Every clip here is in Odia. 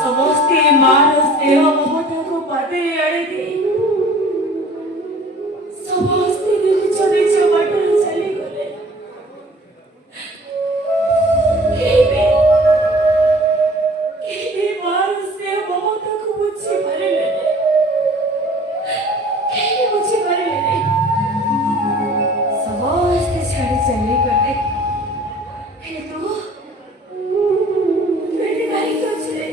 ସମସ୍ତେ ମାର ସ୍ନେହ ମମତାକୁ ପାଦରେ ଆଣି ଦେଇ ସମସ୍ତେ ନିଜ ନିଜ ବାଟରେ ଚାଲିଗଲେ। କେହି ମାର ସ୍ନେହ ମମତାକୁ ବୁଝିପାରିଲେନି, କେହି ବୁଝିପାରିଲେନି। ସମସ୍ତେ ଛାଡ଼ି ଚାଲିଗଲେ। ହେଲେ ତୁ କାହିଁକି ଅଛୁ ରେ?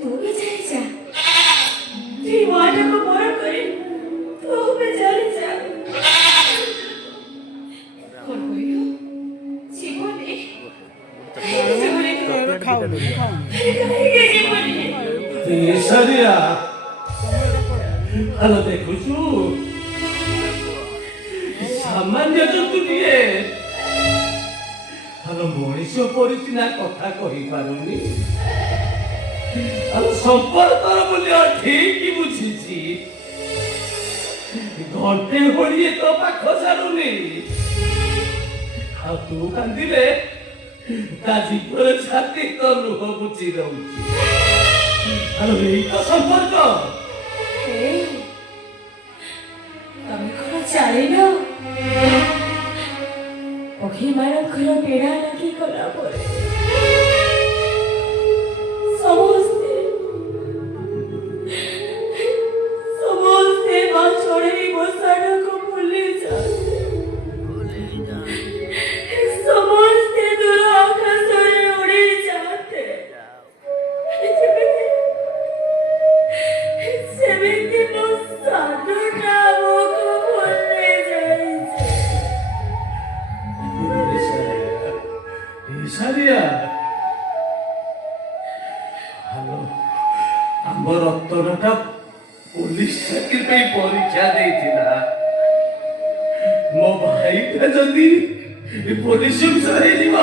ତୁ ବି ଚାଲିଯା, ତୁଇ ମାଟାକୁ ବଡ଼ କରି ତୁ ବି ଚାଲିଯା। କଣ କହିଲୁ? ଯିବନି? କାହିଁକି ଯିବନି? ସାରିଆ ଆଲୋ ଦେଖୁଛୁ ସାମାନ୍ୟ ଜନ୍ତୁଟିଏ ଆଲୋ ମଣିଷ ପରିଚିନା କଥା କହିପାରୁନି। ଆଲୋ ସମ୍ପର୍କର ମୂଲ୍ୟ ଠିକ ବୁଝିଛି। ଘଣ୍ଟେ ହୋଳିଏ ତୋ ପାଖ ଛାଡୁନି। ଆଉ ତୁ କାନ୍ଦିଲେ ତା ଜୀବନ ଛାତି ତ ଲୁହ ବୁଝି ରହୁଛି। ଆଲୋ ଏଇ ତ ସମ୍ପର୍କ। ତମେ କଣ ଜାଣିନ? ପକ୍ଷୀମାନଙ୍କର ବେଢ଼ା ଲାଗି ଗଲା ପରେ ସମସ୍ତେ ମା ଚଢ଼େଇ ବସାଣକୁ ଭୁଲି ଯାଆନ୍ତି। ସମସ୍ତେ ଦୂର ଆକାଶରେ ଉଡ଼ି ଯାଆନ୍ତି। ସେମିତି ମୋ ସାନଟା ଆମକୁ ଭୁଲି ଯାଇଛି। ସାରିଆ ହାଲୋ ଆମ ରତନଟା ପୁଲିସ ଚାକିରି ପାଇଁ ପରୀକ୍ଷା ଦେଇଥିଲା। ମୋ ଭାଇଟା ଯଦି ପୋଲିସ ଅଫିସର ହେଇଯିବ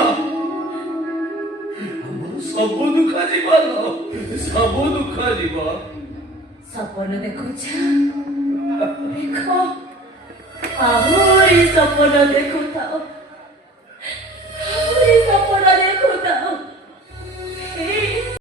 ଆମର ସବୁ ଦୁଃଖ ଯିବ, ସବୁ ଦୁଃଖ ଯିବ। ସପନ ଦେଖୁଛ? ଦେଖ, ଆହୁରି ସପନ ଦେଖୁଥାଅ।